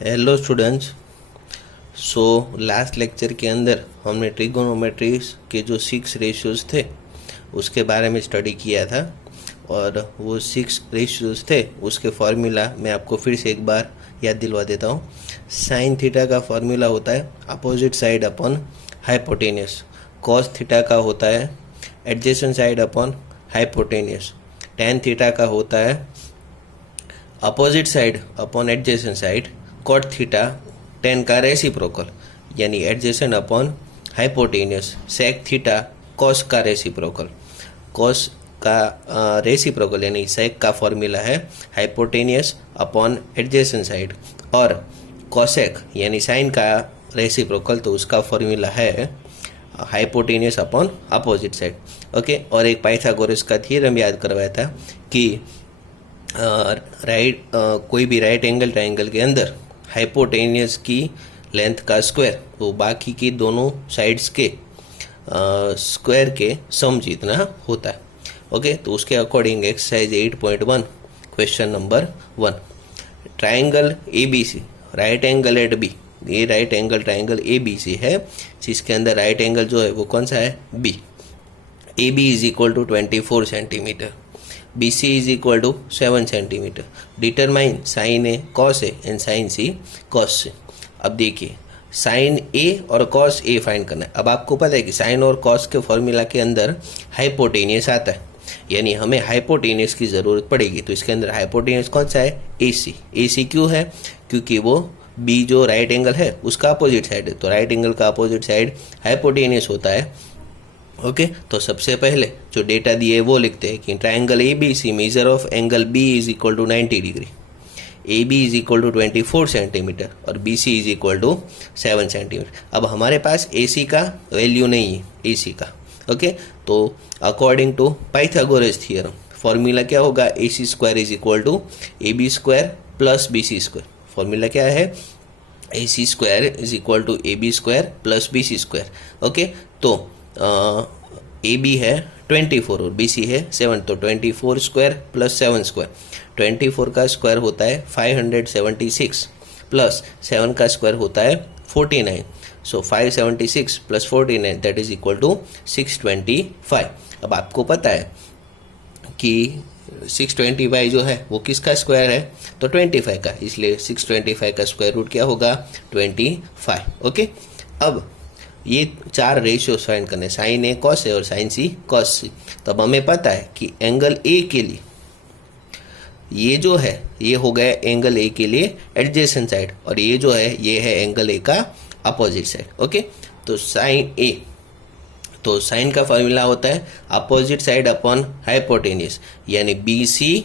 Hello students. Last lecture के अंदर हमने ट्रिगोनोमेट्रीज के जो 6 रेशियोज थे उसके बारे में स्टडी किया था, और वो 6 रेशियोज थे उसके फार्मूला मैं आपको फिर से एक बार याद दिलवा देता हूँ। साइन थीटा का फार्मूला होता है opposite side upon hypotenuse. Cos theta का होता है adjacent side upon hypotenuse. Tan theta का होता है opposite side upon adjacent side. Cot theta tan का रेसिप्रोकल यानी adjacent upon hypotenuse. Sec theta cos का रेसिप्रोकल। कॉस का रेसिप्रोकल यानी सेक का फॉर्मूला है हाइपोटेनियस अपॉन एडजेसेंट साइड, और कॉसेक यानी साइन का रेसिप्रोकल तो उसका फॉर्मूला है hypotenuse upon opposite side. Okay, और एक पाइथागोरस का थ्योरम याद करवाया था कि कोई भी राइट एंगल ट्राइंगल के अंदर हाइपोटेनियस की लेंथ का स्क्वायर तो बाकी की दोनों साइड्स के स्क्वायर के सम जितना होता है। ओके, तो उसके according exercise 8.1 question number 1, triangle ABC right angle at B. ये राइट एंगल ट्राइंगल ABC है जिसके अंदर राइट एंगल जो है वो कौन सा है, B। AB is equal to 24 centimetre, BC is equal to 7 centimetre. Determine sine A cos A and sine C cos C. अब देखिए साइन ए और कॉस ए फाइंड करना है। अब आपको पता है कि साइन और कॉस के फॉर्मूला के अंदर हाइपोटेनियस आता है, यानी हमें हाइपोटेनियस की ज़रूरत पड़ेगी। तो इसके अंदर हाइपोटेनियस कौन सा है, AC। AC क्यों है, क्योंकि वो B जो राइट एंगल है उसका अपोजिट साइड है, तो राइट एंगल का अपोजिट साइड हाइपोटेनियस होता है। ओके, तो सबसे पहले जो डेटा दिए वो लिखते हैं कि triangle ABC measure of angle B is equal to 90 degree, AB is equal to 24 centimetre और BC is equal to 7 centimetre. अब हमारे पास AC का वैल्यू नहीं है, AC का। ओके, तो according to Pythagoras theorem formula क्या होगा, AC square is equal to AB square plus BC square. Formula क्या है, AC square is equal to AB square plus BC square. Okay, तो AB है 24 और BC है 7, तो 24 स्क्वायर प्लस 7 स्क्वायर। 24 का स्क्वायर होता है 576 प्लस 7 का स्क्वायर होता है 49। So 576 plus 49 that is equal to 625। अब आपको पता है कि 625 जो है वो किसका स्क्वायर है, तो 25 का, इसलिए 625 का स्क्वायर रूट क्या होगा, 25। ओके, अब ये 4 रेशियो फाइंड करने, साइन ए कॉस ए और साइन सी कॉस सी। तो अब हमें पता है कि एंगल ए के लिए ये जो है ये हो गया एंगल ए के लिए एडजेसेंट साइड, और ये जो है ये है एंगल ए का अपोजिट साइड। ओके, तो साइन ए, तो साइन का फॉर्मूला होता है अपोजिट साइड अपॉन हाइपोटेनियस, यानी BC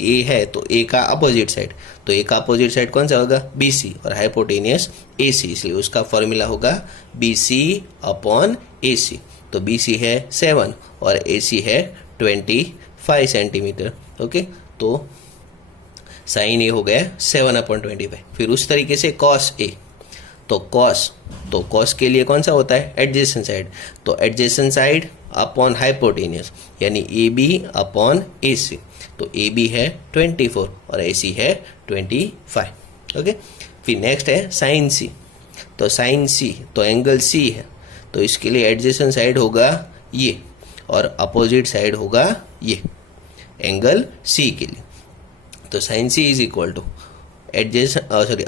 ए है तो ए का अपोजिट साइड, तो ए का अपोजिट साइड कौन सा होगा, BC, और हाइपोटेनियस AC, इसलिए उसका फॉर्मूला होगा BC अपॉन AC। तो BC है 7 और AC है 25 सेंटीमीटर। ओके, तो साइन ए हो गया 7/25। फिर उस तरीके से कॉस ए, तो कॉस के लिए कौन सा होता है, एडजेसेंट साइड, तो एडजेसेंट साइड अपॉन हाइपोटेनियस यानी AB अपॉन AC। तो AB है 24 और AC है 25। ओके, फिर नेक्स्ट है साइन C। तो साइन C तो एंगल C है, तो इसके लिए एडजेसेंट साइड होगा ये और अपोजिट साइड होगा ये एंगल C के लिए। तो sine C is equal to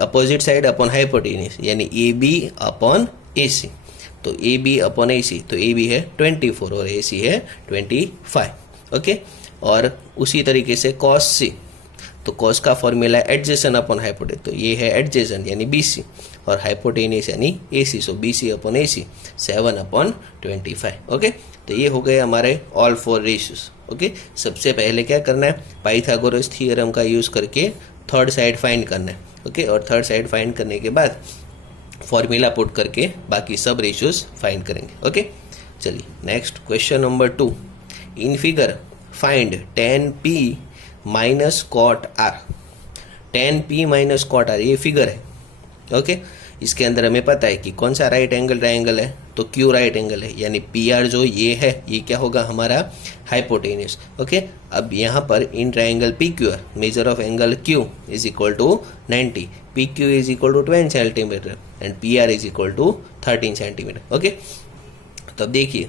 opposite side upon hypotenuse यानी AB अपॉन AC। तो AB अपॉन AC, तो AB है 24 और AC है 25। ओके, और उसी तरीके से कॉस C, तो कॉस का फॉर्मूला एडजेसेंट अपॉन हाइपोटेनियस, तो ये है एडजेसेंट यानी BC और हाइपोटेनियस यानी AC, सो BC अपॉन AC 7/25। ओके, तो ये हो गए हमारे ऑल 4 रेशियोज। ओके, सबसे पहले क्या करना है, पाइथागोरस थ्योरम का यूज़ करके थर्ड साइड फाइंड करना है। ओके, और थर्ड साइड फाइंड करने के बाद फॉर्मूला पुट करके बाकी सब रेशियोज फाइंड करेंगे। ओके, चलिए next question number 2, in figure find tan P minus cot R। tan P minus cot R ये फिगर है। ओके, इसके अंदर हमें पता है कि कौन सा राइट एंगल ट्राइंगल है, तो क्यू राइट एंगल है, यानी पी आर जो ये है ये क्या होगा हमारा हाइपोटेन्यूस। ओके, अब यहाँ पर in triangle P Q R measure of angle Q is equal to 90, P Q is equal to 20 centimetre and P R is equal to 13 centimetre. Okay, तो देखिए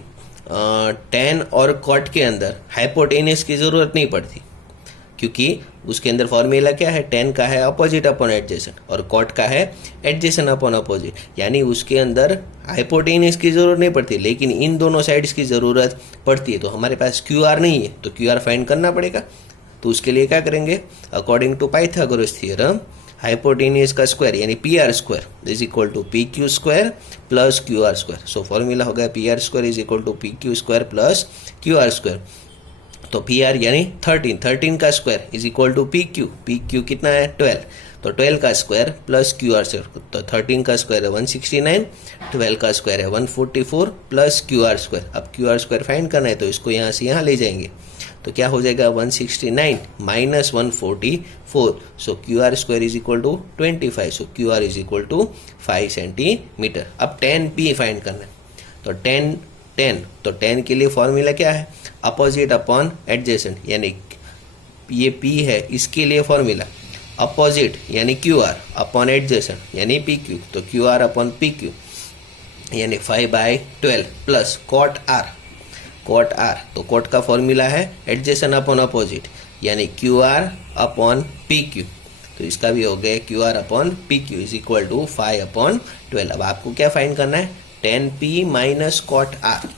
टेन और कॉट के अंदर हाइपोटेन्यूस की जरूरत नहीं पड़ती, क्योंकि उसके अंदर फॉर्मूला क्या है, टेन का है अपोजिट अपॉन एडजेसेंट और कॉट का है एडजेसेंट अपॉन अपोजिट, यानी उसके अंदर हाइपोटेन्यूस की जरूरत नहीं पड़ती, लेकिन इन दोनों साइड्स की जरूरत पड़ती है। तो हमारे पास क्यू आर नहीं है तो क्यू आर फाइंड करना पड़ेगा। तो उसके लिए क्या करेंगे, according to Pythagoras theorem hypotenuse का स्क्वायर यानी P R square is equal to P Q square plus Q R square. So formula हो गया P R square is equal to P Q square plus Q R square. तो P R यानी 13 का square is equal to P Q कितना है 12, तो 12 का square plus Q R square, तो 13 का स्क्वायर है 169, 12 का स्क्वायर है 144 प्लस क्यू आर स्क्वायर। अब क्यू आर स्क्वायर फाइंड करना है तो इसको यहाँ से यहाँ ले जाएंगे, तो क्या हो जाएगा 169 minus 144, so Q R square is equal to 25, so Q R is equal to 5 centimetre. अब 10p फाइंड करना है, तो 10 तो 10 के लिए फॉर्मूला क्या है, अपोजिट अपॉन एडजेसेंट, यानी ये p है इसके लिए फॉर्मूला अपोजिट यानी क्यू आर अपॉन एडजेसेंट यानी पी क्यू, तो Q R upon P Q यानी 5/12 प्लस कॉट आर, तो कॉट का फॉर्मूला है एडजेसेंट अपॉन अपोजिट यानी Q R upon P Q, तो इसका भी हो गया Q R upon P Q is equal to 5/12। अब आपको क्या फाइंड करना है, 10p माइनस कॉट आर।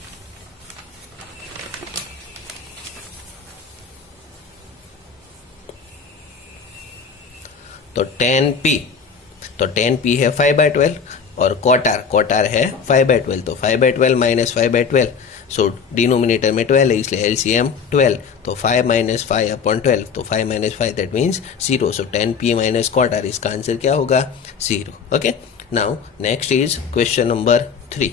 तो 10p है 5/12 और कॉट आर है 5/12, तो 5/12 माइनस 5/12, सो डिनोमिनेटर में 12 है इसलिए एलसीएम 12, तो 5 माइनस 5/12, तो 5 minus 5 that means 0, so 10p minus cot R, इसका आंसर क्या होगा 0। Okay, now next is question number 3।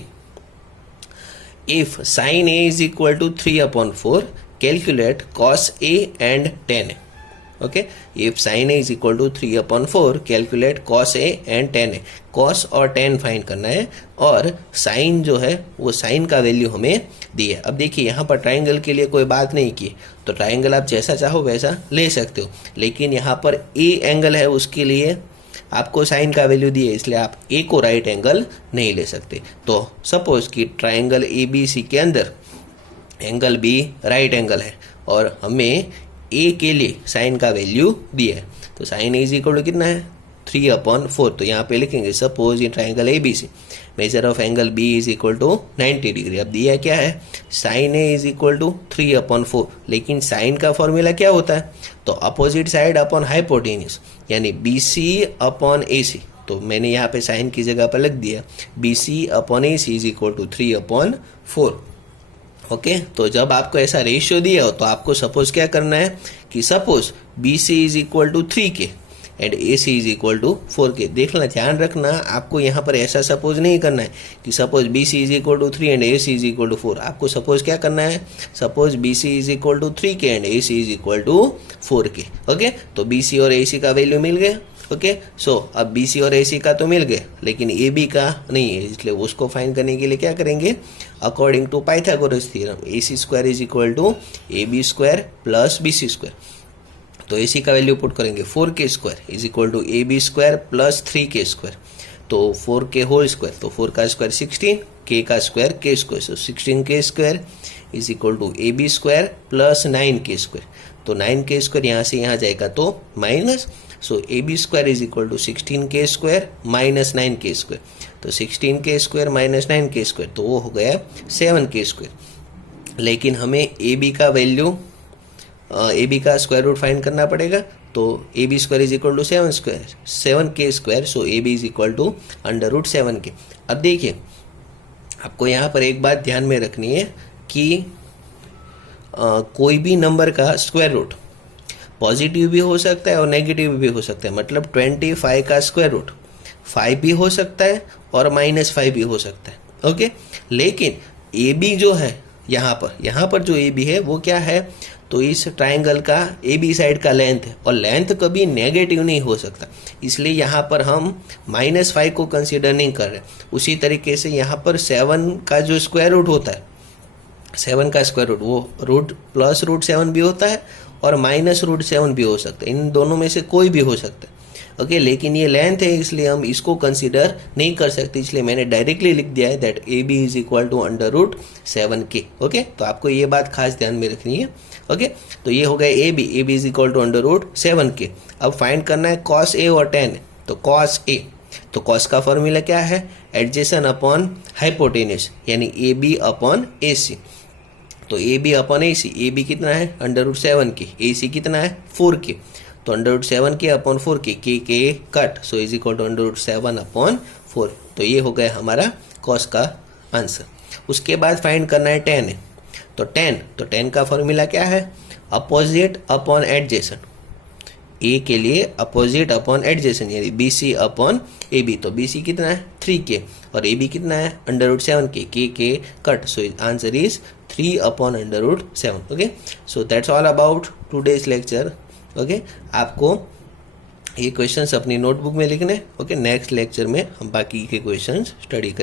If sin A is equal to 3/4, calculate cos A and tan A. Okay, if sin A is equal to 3/4, calculate cos A and tan A. cos और tan find करना है और sin जो है वो sin का value हमें दी है। अब देखिए यहाँ पर ट्राइंगल के लिए कोई बात नहीं की, तो ट्राइंगल आप जैसा चाहो वैसा ले सकते हो, लेकिन यहाँ पर A एंगल है उसके लिए आपको साइन का वैल्यू दिए, इसलिए आप ए को राइट एंगल नहीं ले सकते। तो सपोज कि ट्राइंगल ए बी सी के अंदर एंगल बी राइट एंगल है और हमें ए के लिए साइन का वैल्यू दिया है, तो साइन इज इक्वल टू कितना है 3/4, तो यहाँ पे लिखेंगे suppose in triangle A B C measure of angle B is equal to 90 degree. अब दिया क्या है, sine A is equal to 3/4, लेकिन साइन का फॉर्मूला क्या होता है, तो अपोजिट साइड अपॉन हाइपोटेन्यूस यानी B C upon A C, तो मैंने यहाँ पे साइन की जगह पर लिख दिया B C upon A C is equal to 3/4। Okay, तो जब आपको ऐसा रेशियो दिया हो तो आपको सपोज क्या करना है कि suppose B C is equal to 3k and A C is equal to 4k। देखना, ध्यान रखना, आपको यहाँ पर ऐसा सपोज नहीं करना है कि suppose B C is equal to 3 and A C is equal to 4। आपको सपोज क्या करना है, suppose B C is equal to 3k and A C is equal to 4k। Okay, तो बी सी और ए सी का value मिल गया। Okay, सो अब B C और ए सी का तो मिल गया लेकिन ए बी का नहीं है, इसलिए उसको फाइंड करने के लिए क्या करेंगे, according to Pythagoras theorem A C square is equal to A B square plus B C square. तो ए सी का वैल्यू पुट करेंगे 4k square is equal to A B square plus 3k square, तो 4k whole square, तो 4 का square 16, k का square k square, so 16k square is equal to A B square plus 9k square, तो 9k square यहाँ से यहाँ जाएगा तो minus, so A B square is equal to 16k square minus 9k square, तो 16k square minus 9k square, तो वो हो गया 7k स्क्वायर। लेकिन हमें ए बी का वैल्यू ए बी का स्क्वायर रूट फाइंड करना पड़ेगा, तो A B square is equal to 7k square, so A B is equal to √7k। अब देखिए, आपको यहाँ पर एक बात ध्यान में रखनी है कि कोई भी नंबर का स्क्वायर रूट पॉजिटिव भी हो सकता है और नेगेटिव भी हो सकता है, मतलब 25 का स्क्वायर रूट 5 भी हो सकता है और -5 भी हो सकता है। ओके, लेकिन ए बी जो है यहाँ पर जो ए बी है वो क्या है, तो इस ट्राइंगल का ए बी साइड का लेंथ है और लेंथ कभी नेगेटिव नहीं हो सकता, इसलिए यहाँ पर हम -5 को कंसीडर नहीं कर रहे। उसी तरीके से यहाँ पर 7 का जो स्क्वायर रूट होता है, 7 का स्क्वायर रूट वो रूट प्लस रूट 7 भी होता है और माइनस रूट 7 भी हो सकता है, इन दोनों में से कोई भी हो सकता है। ओके, लेकिन ये लेंथ है इसलिए हम इसको कंसीडर नहीं कर सकते, इसलिए मैंने डायरेक्टली लिख दिया है that A B is equal to √7k। Okay, तो आपको ये बात खास ध्यान में रखनी है। ओके, तो ये हो गया A B is equal to √7k। अब फाइंड करना है कॉस ए और tan, तो कॉस ए, तो कॉस का फॉर्मूला क्या है, एडजेसेंट अपॉन हाइपोटेन्यूज, यानी ए बी अपॉन ए सी। तो A B upon A C, A B कितना है √7k, ए सी कितना है 4k, तो √7k अपॉन 4k, के cut, so is equal to √7 upon 4। तो ये हो गया हमारा कॉस का आंसर। उसके बाद फाइंड करना है tan है, तो tan का फॉर्मूला क्या है, अपोजिट अपॉन एडजेसेंट, ए के लिए अपोजिट अपॉन एडजेसेंट, यानी B C upon A B. तो बी सी कितना है 3k और ए बी कितना है √7k, के cut, so answer is 3 upon √7। Okay, so that's all about today's lecture. Okay, आपको ये क्वेश्चंस अपनी नोटबुक में लिखने। ओके, नेक्स्ट लेक्चर में हम बाकी के क्वेश्चंस स्टडी करें।